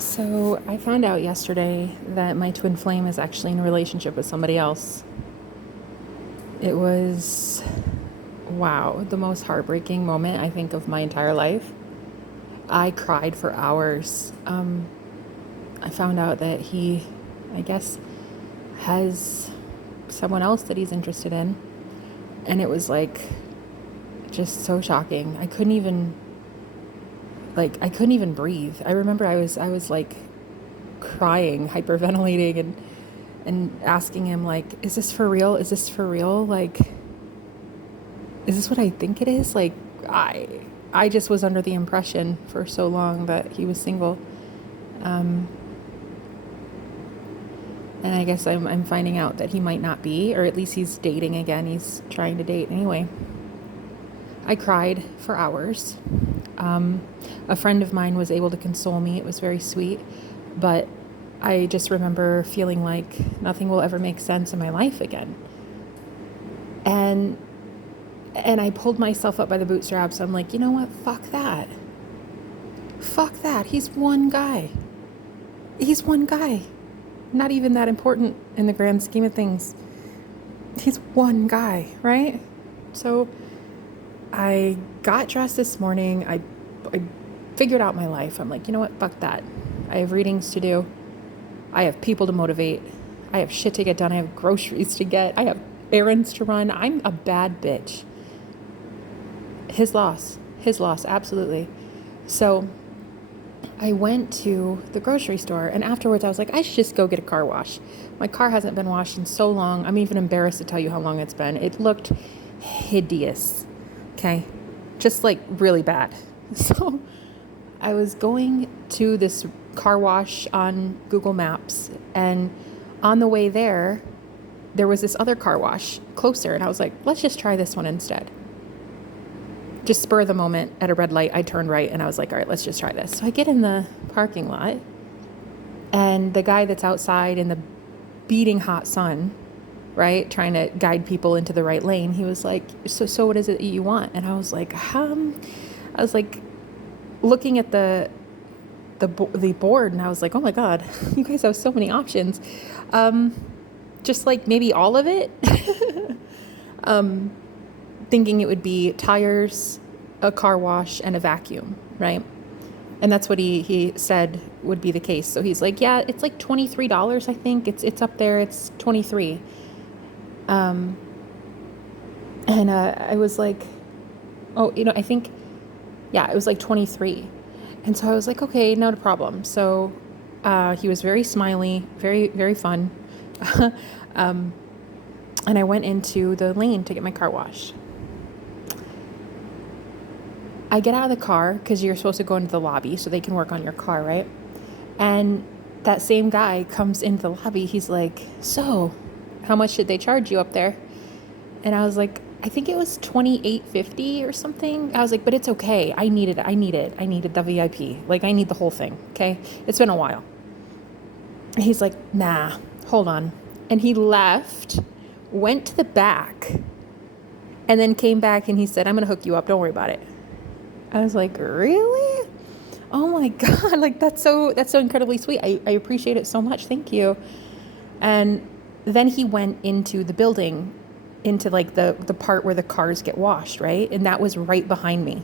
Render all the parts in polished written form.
So I found out yesterday that my twin flame is actually in a relationship with somebody else. It was, wow, the most heartbreaking moment I think of my entire life. I cried for hours. I found out that he, I guess, has someone else that he's interested in. And it was like just so shocking. I couldn't even breathe. I remember I was like crying, hyperventilating and asking him like, is this for real? Is this for real? Like, is this what I think it is? Like, I I just was under the impression for so long that he was single. Um, and I guess I'm finding out that he might not be, or at least he's dating again. He's trying to date anyway. I cried for hours. Um, a friend of mine was able to console me. It was very sweet. But I just remember feeling like nothing will ever make sense in my life again. And and I pulled myself up by the bootstraps. I'm like, you know what? Fuck that. Fuck that. He's one guy. He's one guy. Not even that important in the grand scheme of things. He's one guy, right? So I got dressed this morning. I figured out my life. I'm like, you know what? Fuck that. I have readings to do. I have people to motivate. I have shit to get done. I have groceries to get. I have errands to run. I'm a bad bitch. His loss. His loss, absolutely. So I went to the grocery store, and afterwards I was like, I should just go get a car wash. My car hasn't been washed in so long. I'm even embarrassed to tell you how long it's been. It looked hideous. Okay? Just like really bad. So I was going to this car wash on Google Maps, and on the way there was this other car wash closer, and I was like, let's just try this one instead. Just spur of the moment at a red light, I turned right and I was like, all right, let's just try this. So I get in the parking lot, and the guy that's outside in the beating hot sun, right, trying to guide people into the right lane, he was like, so what is it you want? And I was like, looking at the board, and I was like, oh my God, you guys have so many options. Just like maybe all of it. Thinking it would be tires, a car wash, and a vacuum, right? And that's what he said would be the case. So he's like, yeah, it's like $23, I think. It's up there. It's 23. Um, and I was like, oh, I think, yeah, it was like 23. And so I was like, okay, not a problem. So he was very smiley, very, very fun. um, and I went into the lane to get my car washed. I get out of the car because you're supposed to go into the lobby so they can work on your car, right? And that same guy comes into the lobby. He's like, so how much did they charge you up there? And I was like, I think it was $28.50 or something. I was like, but it's okay. I need it. I needed the VIP. Like, I need the whole thing. Okay. It's been a while. And he's like, nah, hold on. And he left, went to the back, and then came back and he said, I'm going to hook you up. Don't worry about it. I was like, really? Oh my God. Like, that's so incredibly sweet. I appreciate it so much. Thank you. And then he went into the building, into like the part where the cars get washed, right? And that was right behind me.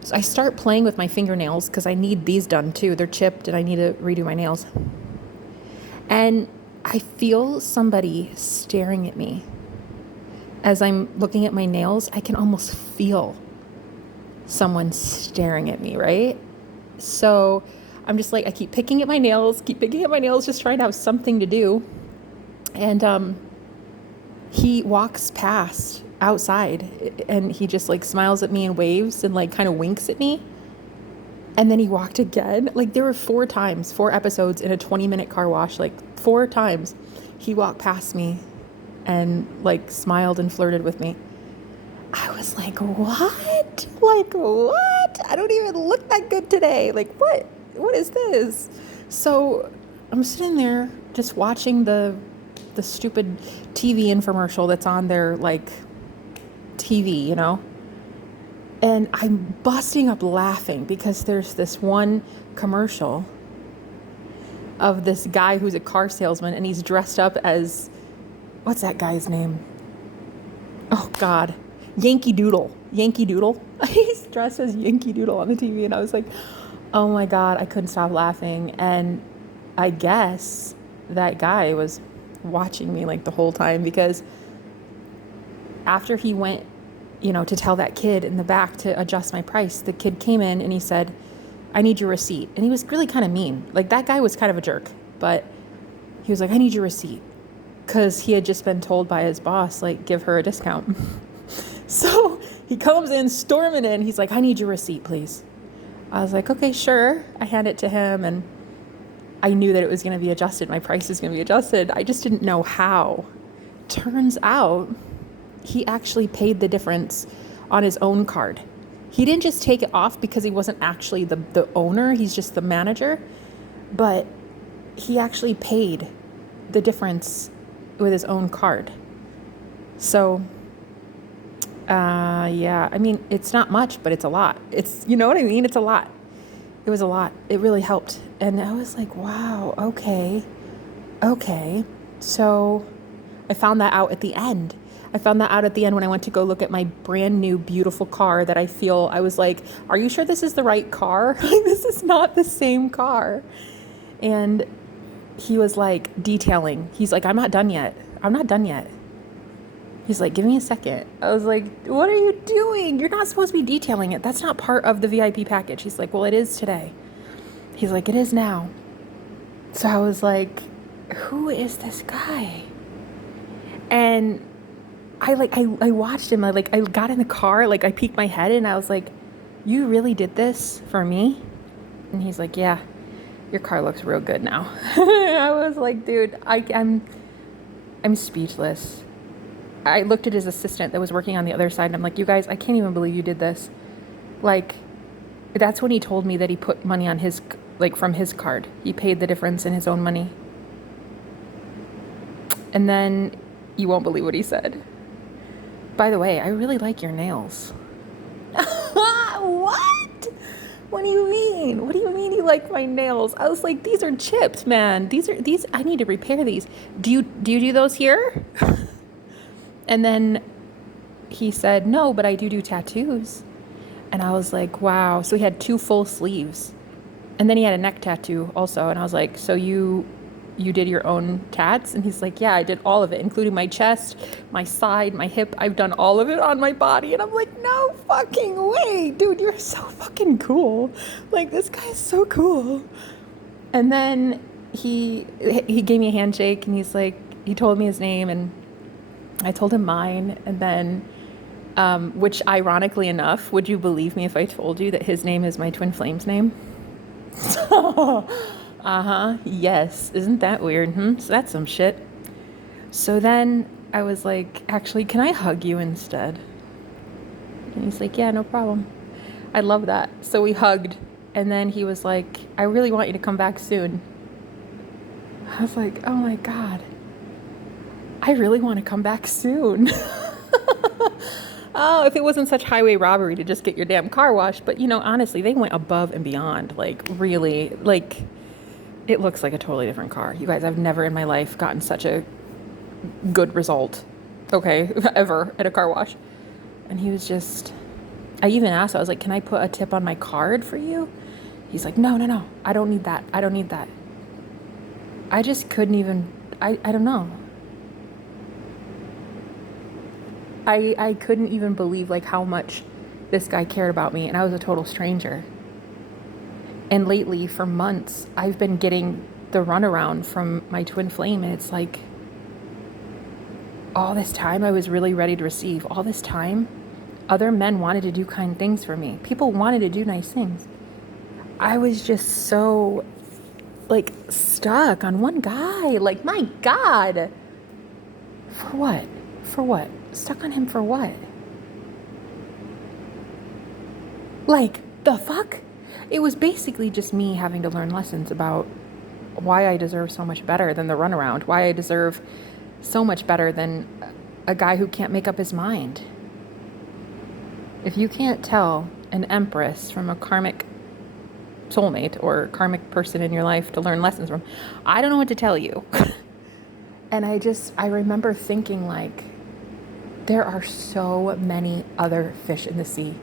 So I start playing with my fingernails because I need these done too. They're chipped and I need to redo my nails. And I feel somebody staring at me. As I'm looking at my nails, I can almost feel someone staring at me, right? So I'm just like, I keep picking at my nails, just trying to have something to do. And he walks past outside, and he just like smiles at me and waves and like kind of winks at me. And then he walked again. Like, there were 4 episodes in a 20-minute car wash, like 4 times he walked past me and like smiled and flirted with me. I was like, what? Like, what? I don't even look that good today. Like, what? What is this? So I'm sitting there just watching the stupid TV infomercial that's on their, like, TV, And I'm busting up laughing because there's this one commercial of this guy who's a car salesman, and he's dressed up as, what's that guy's name? Oh God, Yankee Doodle. Yankee Doodle. He's dressed as Yankee Doodle on the TV, and I was like, oh my God, I couldn't stop laughing. And I guess that guy was watching me like the whole time, because after he went, to tell that kid in the back to adjust my price, the kid came in and he said, I need your receipt. And he was really kind of mean. Like, that guy was kind of a jerk, but he was like, I need your receipt. Because he had just been told by his boss, like, give her a discount. So he comes in, storming in. He's like, I need your receipt, please. I was like, okay, sure. I hand it to him, and I knew that it was going to be adjusted. My price is going to be adjusted. I just didn't know how. Turns out he actually paid the difference on his own card. He didn't just take it off because he wasn't actually the owner. He's just the manager. But he actually paid the difference with his own card. So, yeah, I mean, it's not much, but it's a lot. It's, you know what I mean? It's a lot. It was a lot. It really helped. And I was like, wow, okay. So I found that out at the end. When I went to go look at my brand new, beautiful car that I was like, are you sure this is the right car? Like, this is not the same car. And he was like detailing. He's like, I'm not done yet. He's like, give me a second. I was like, what are you doing? You're not supposed to be detailing it. That's not part of the VIP package. He's like, well, it is today. He's like, it is now. So I was like, who is this guy? And I watched him. I got in the car, I peeked my head and I was like, you really did this for me? And he's like, yeah, your car looks real good now. I was like, dude, I'm speechless. I looked at his assistant that was working on the other side and I'm like, you guys, I can't even believe you did this. Like, that's when he told me that he put money on his, from his card. He paid the difference in his own money. And then you won't believe what he said. By the way, I really like your nails. What? What do you mean? What do you mean you like my nails? I was like, these are chipped, man. These I need to repair these. Do you do those here? And then he said, no, but I do tattoos. And I was like, wow. So he had 2 full sleeves. And then he had a neck tattoo also. And I was like, so you did your own tats? And he's like, yeah, I did all of it, including my chest, my side, my hip. I've done all of it on my body. And I'm like, no fucking way, dude, you're so fucking cool. Like, this guy's so cool. And then he gave me a handshake and he's like, he told me his name and I told him mine. And then, which ironically enough, would you believe me if I told you that his name is my twin flame's name? Yes. Isn't that weird? So that's some shit. So then I was like, actually, can I hug you instead? And he's like, yeah, no problem. I love that. So we hugged. And then he was like, I really want you to come back soon. I was like, oh my God. I really want to come back soon. Oh, if it wasn't such highway robbery to just get your damn car washed. But, honestly, they went above and beyond. Really, it looks like a totally different car. You guys, I've never in my life gotten such a good result, ever at a car wash. And he was just, I even asked, I was like, can I put a tip on my card for you? He's like, no, I don't need that. I just couldn't even, I don't know. I couldn't even believe how much this guy cared about me, and I was a total stranger. And lately, for months, I've been getting the runaround from my twin flame, and it's like, all this time I was really ready to receive. All this time, other men wanted to do kind things for me. People wanted to do nice things. I was just so, stuck on one guy. My God. For what? Stuck on him for what? The fuck? It was basically just me having to learn lessons about why I deserve so much better than the runaround, why I deserve so much better than a guy who can't make up his mind. If you can't tell an empress from a karmic soulmate or karmic person in your life to learn lessons from. I don't know what to tell you. And I remember thinking, like, there are so many other fish in the sea.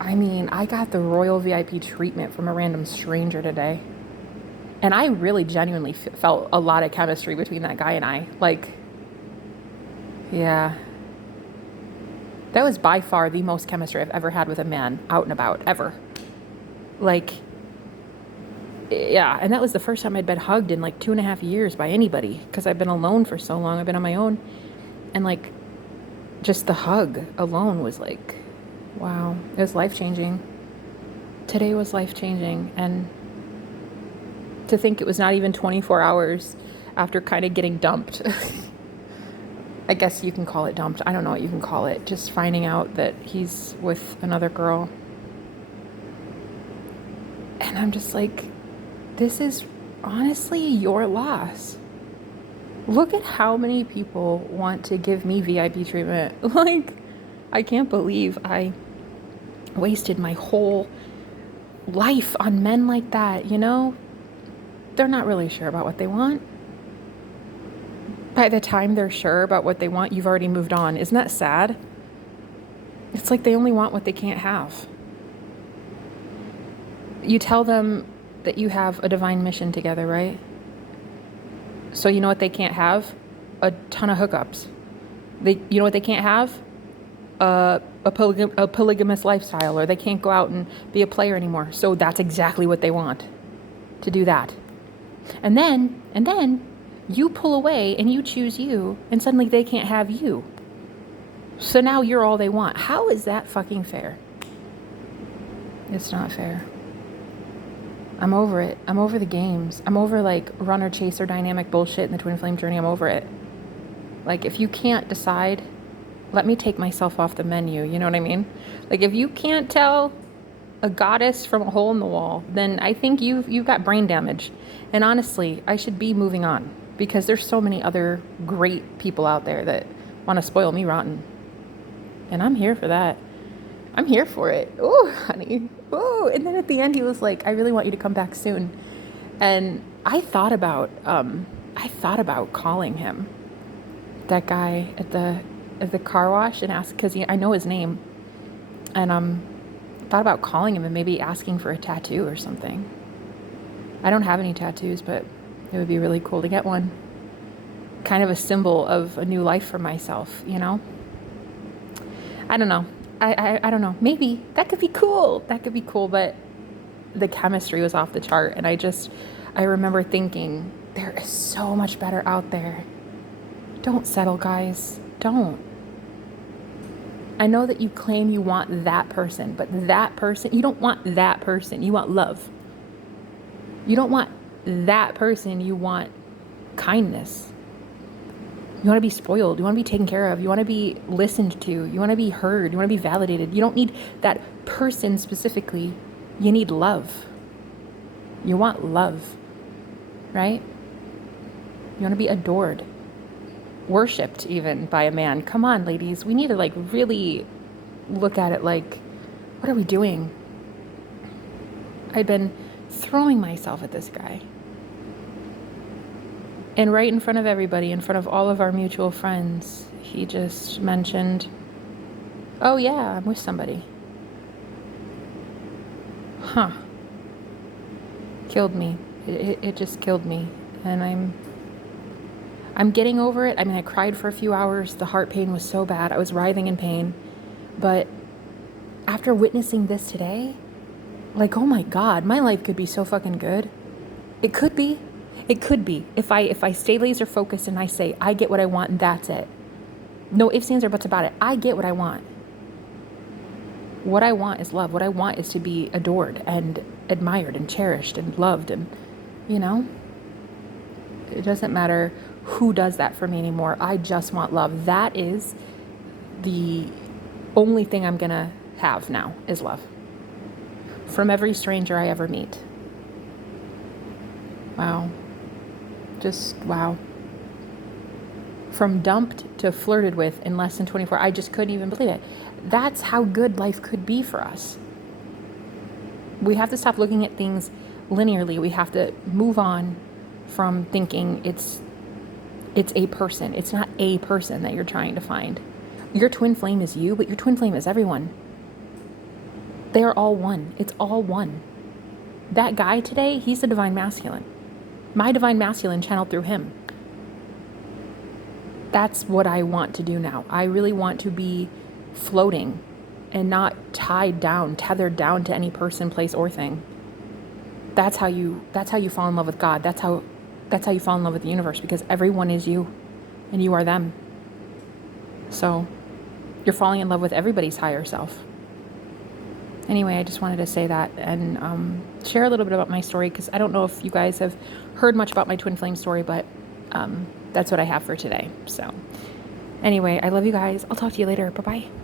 I mean, I got the royal VIP treatment from a random stranger today. And I really genuinely felt a lot of chemistry between that guy and I. Like, yeah. That was by far the most chemistry I've ever had with a man out and about, ever. Like, yeah. And that was the first time I'd been hugged in like 2.5 years by anybody, because I've been alone for so long. I've been on my own. And like, just the hug alone was like, wow. It was life-changing. Today was life-changing. And to think it was not even 24 hours after kind of getting dumped. I guess you can call it dumped. I don't know what you can call it. Just finding out that he's with another girl. And I'm just like, this is honestly your loss. Look at how many people want to give me VIP treatment. Like, I can't believe I wasted my whole life on men like that, you know? They're not really sure about what they want. By the time they're sure about what they want, you've already moved on. Isn't that sad? It's like they only want what they can't have. You tell them that you have a divine mission together, right? So you know what they can't have? A ton of hookups. You know what they can't have? A polygamous lifestyle, or they can't go out and be a player anymore. So that's exactly what they want, to do that. And then you pull away and you choose you, and suddenly they can't have you. So now you're all they want. How is that fucking fair? It's not fair. I'm over it. I'm over the games. I'm over like runner chaser dynamic bullshit in the twin flame journey. I'm over it. Like, if you can't decide, let me take myself off the menu. You know what I mean? Like, if you can't tell a goddess from a hole in the wall, then I think you've got brain damage. And honestly, I should be moving on, because there's so many other great people out there that want to spoil me rotten. And I'm here for that. I'm here for it. Oh, honey. Oh, and then at the end he was like, I really want you to come back soon. And I thought about calling him, that guy at the car wash, and ask, because I know his name. And thought about calling him and maybe asking for a tattoo or something. I don't have any tattoos, but it would be really cool to get one. Kind of a symbol of a new life for myself, you know? I don't know. I don't know. Maybe that could be cool. That could be cool, but the chemistry was off the chart. And I remember thinking, there is so much better out there. Don't settle, guys. Don't. I know that you claim you want that person, but that person, you don't want that person. You want love. You don't want that person. You want kindness. You want to be spoiled. You want to be taken care of. You want to be listened to. You want to be heard. You want to be validated. You don't need that person specifically. You need love. You want love, right? You want to be adored, worshipped even by a man. Come on, ladies. We need to like really look at it like, what are we doing? I'd been throwing myself at this guy. And right in front of everybody, in front of all of our mutual friends, he just mentioned, oh yeah, I'm with somebody. Huh. Killed me. It just killed me. And I'm getting over it. I mean, I cried for a few hours. The heart pain was so bad. I was writhing in pain. But after witnessing this today, like, oh my God, my life could be so fucking good. It could be. It could be. If I stay laser focused and I say, I get what I want and that's it. No ifs, ands, or buts about it. I get what I want. What I want is love. What I want is to be adored and admired and cherished and loved. And, you know, it doesn't matter who does that for me anymore. I just want love. That is the only thing I'm going to have now, is love. From every stranger I ever meet. Wow. Just wow. From dumped to flirted with in less than 24. I just couldn't even believe it. That's how good life could be for us. We have to stop looking at things linearly. We have to move on from thinking it's a person. It's not a person that you're trying to find. Your twin flame is you, but your twin flame is everyone. They are all one. It's all one. That guy today, he's the divine masculine. My divine masculine channeled through him. That's what I want to do now. I really want to be floating and not tied down, tethered down to any person, place, or thing. That's how you fall in love with God. That's how you fall in love with the universe, because everyone is you and you are them. So you're falling in love with everybody's higher self. Anyway, I just wanted to say that and share a little bit about my story, because I don't know if you guys have heard much about my twin flame story, but that's what I have for today. So anyway, I love you guys. I'll talk to you later. Bye-bye.